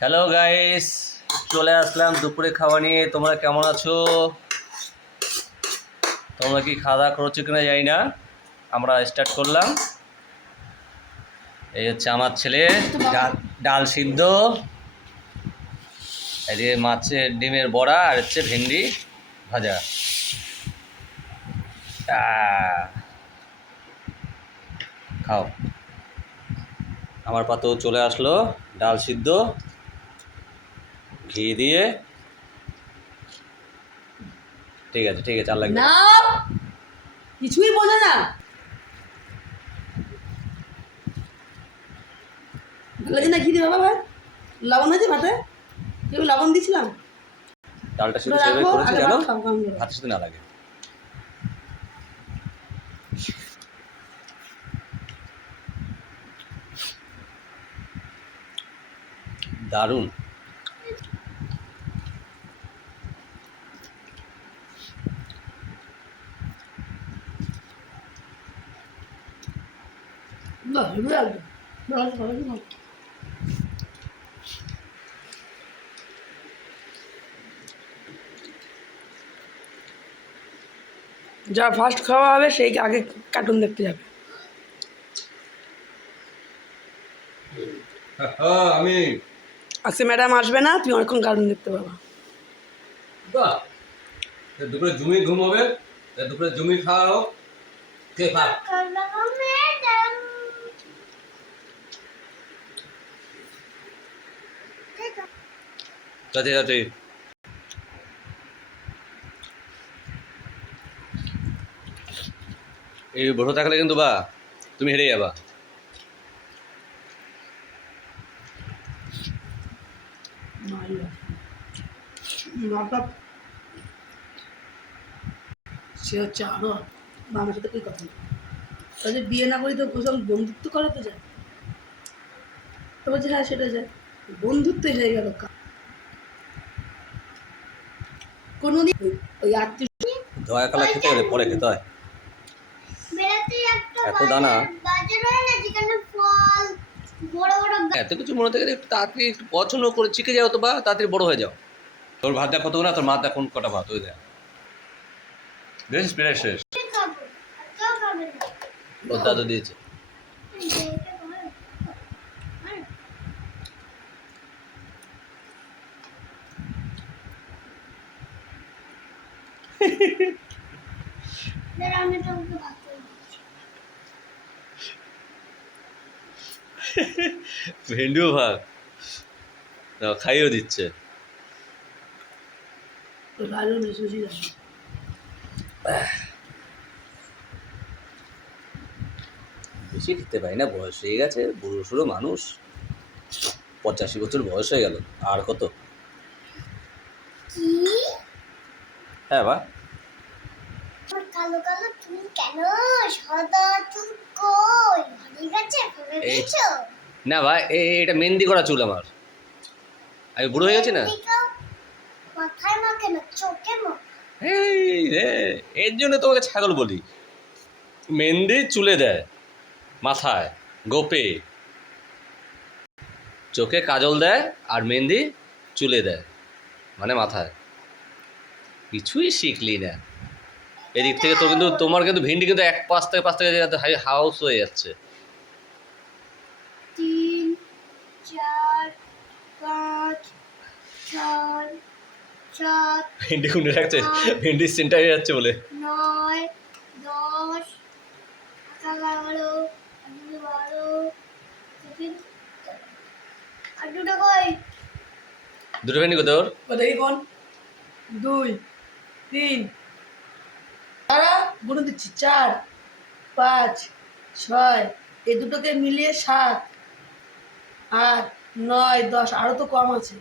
Hello guys চলে আসলাম দুপুরে খাওয়া নিয়ে। তোমরা কেমন আছো? তোমরা কি খাওয়া দাওয়া করছ কিনা জানি না। আমরা স্টার্ট করলাম। এই হচ্ছে আমার ছেলে, ডাল ডাল সিদ্ধ। এদিকে মাছের ডিমের বড়া আর হচ্ছে ভেন্ডি ভাজা। খাও। আমার পাতেও চলে আসলো ডাল সিদ্ধ। ঘি দিয়ে। ঠিক আছে ঠিক আছে চাল লাগবে না। কিছুই বোঝে না। দিন না ঘি দিয়ে বাবা ভাই। লবণ ভাতে? কেউ লবণ দিয়েছিলাম? ডালটা সেভাবে করেছি কেন। ভাতের সাথে না লাগে। দারুণ বাহ, হেবি লাগছে। ভালো আছে, ভালো আছে, ভালো। যা ফার্স্ট খাওয়া হবে সেই আগে কার্টুন দেখতে যাবে। আমি। আজকে ম্যাডাম আসবে না তুই অনেকক্ষণ কার্টুন দেখতে পাবা। বাহ! দুপুরে জমি ঘুম হবে দুপুরে জমি খাওয়া হোক। কে খা যাতে যাতে এই বড় থাকলে কিন্তু বা, তুমি হেরে যাবা। সে হচ্ছে আরও মামার সাথে কথা তাহলে বিয়ে না করি তো কোথাও বন্ধুত্ব করাতে যায়। তো বলছে হ্যাঁ সেটা যায়। বন্ধুত্ব হয়ে গেল। কোনোদিন ওই আত্মীয় দয়া কালা খেতে গেলে পরে খেতে হয়। এত দানা। বাজার হয় না যেখানে ফল বড় বড় এত কিছু মনে থেকে একটু তাড়াতাড়ি একটু পছন্দ করে শিখে যাও তো বা তাড়াতাড়ি বড় হয়ে যাও। তোর ভাত দেখ কত না তোর মা এখন কটা ভাত ওই দেখ। বেশ প্রায় শেষ দাদু দিয়েছে এই যে এটা খাবে। আরে, দাঁড়া, আমি তোমাকে ভাত করে দিচ্ছি। ভেন্ডিও ভাত না, খাইয়েও দিচ্ছে। বেশি খেতে পারি না বয়স হয়ে গেছে বুড়ো সুড়ো মানুষ। পঁচাশি বছর বয়স হয়ে গেল আর কত? হ্যাঁ বা। কালো কালো চুল কেন? সাদা চুল কই? ফেলে এই- না ভাই এটা মেহেন্দি করা চুল আমার। আমি বুড়ো হয়ে গেছি না? মাথায় মাখে না চোখে রে এর জন্য তোমাকে ছাগল বলি। মেহেন্দি চুলে দেয় মাথায় গোপে। চোখে কাজল দেয় আর মেহেন্দি চুলে দেয় মানে মাথায়। কিছুই শিখলি না। এদিক থেকে তো কিন্তু তোমার কিন্তু ভেন্ডি কিন্তু এক পাশ থেকে পাশ থেকে যাতে হাই হাউস হয়ে যাচ্ছে। তিন চার পাঁচ ছয় সাত ভেন্ডি কুন্ডে রাখছে। ভেন্ডির সেন্টার হয়ে যাচ্ছে বলে। নয় দশ এগারো বারো আর দুটো কই? দুটো ভেন্ডি কোথায় ওর? দেখি কোন? দুই তিন গুনে দিচ্ছি চার, পাঁচ, ছয় এই দুটোকে মিলিয়ে সাত, আট, নয়, দশ আরও তো কম আছে।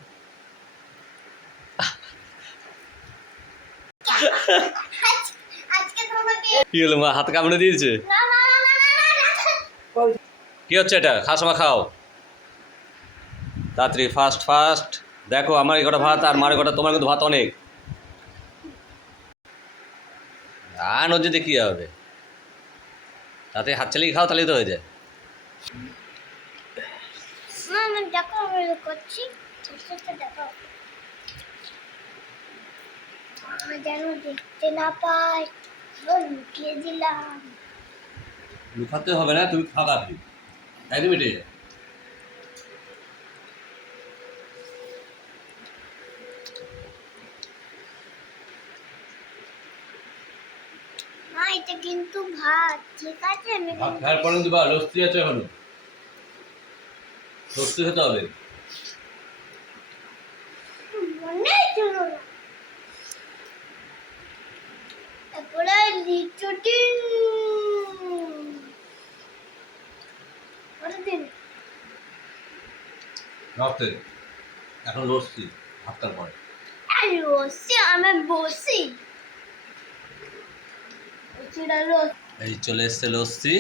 মা, হাত কামড়ে দিয়েছে? কি হচ্ছে এটা? খাওয়ার সময় খাও। তাড়াতাড়ি ফাস্ট ফাস্ট দেখো, আমার এই ভাত আর মার কটা, তোমার কিন্তু ভাত অনেক। আর নদীতে কী হবে? তাতে হাত চালিয়ে খাও তাহলেই তো হয়ে যায়। যেন দেখতে না ও লুকিয়ে দিলাম। লুকাতে হবে না তুমি ফাঁকা ফি একদম এটে এটা কিন্তু ভাত ঠিক আছে? আমি ভাত খাওয়ার পরে কিন্তু বা লস্যি আছে এখনও? লস্যি খেতে হবে? মনে তারপরে লিচুটি রাতে। এখন লস্যি ভাতটার পরে। আর বসি আমি বসি। এই চলে এসছে লস্যি।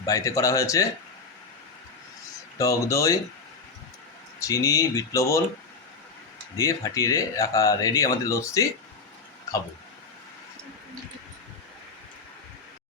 বাড়িতে করা হয়েছে টক দই, চিনি, বিট লবণ দিয়ে ফাটিয়ে রাখা রেডি আমাদের লস্যি। খাব।